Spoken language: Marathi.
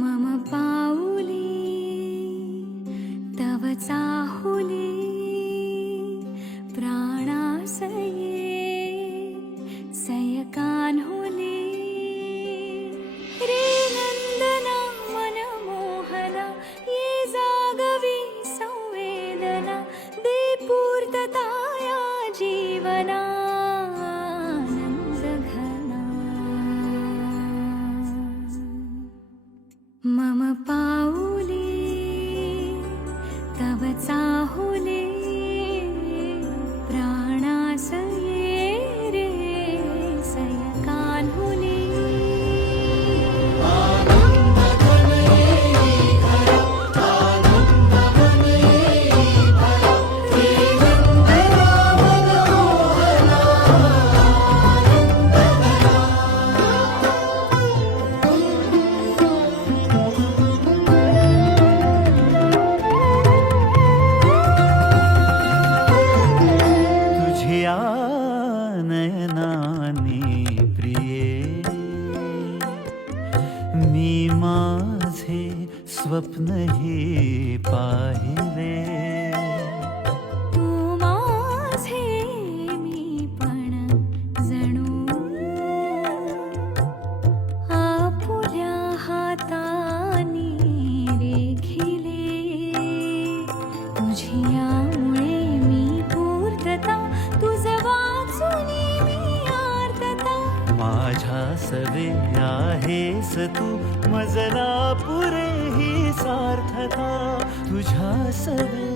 मम पाऊली तव चाहुली प्राणासये सयकान्हुली रे नंदना मनमोहना ये जागवी संवेदना दे पूर्तता या जीवना मम पाऊली तव चाहुली प्राणासये रे सयकान्हुली नयनानी प्रिये मी माझे स्वप्न हे पाहिले तू माझे मी पण जणू आपुल्या हातानी रेखिले तुझ्यामुळे मी पूर्तता तुझ वाचुनी मी आर्तता माझ्या सवे आहेस तू मजना पुरे ही सार्थता तुझ्या सवे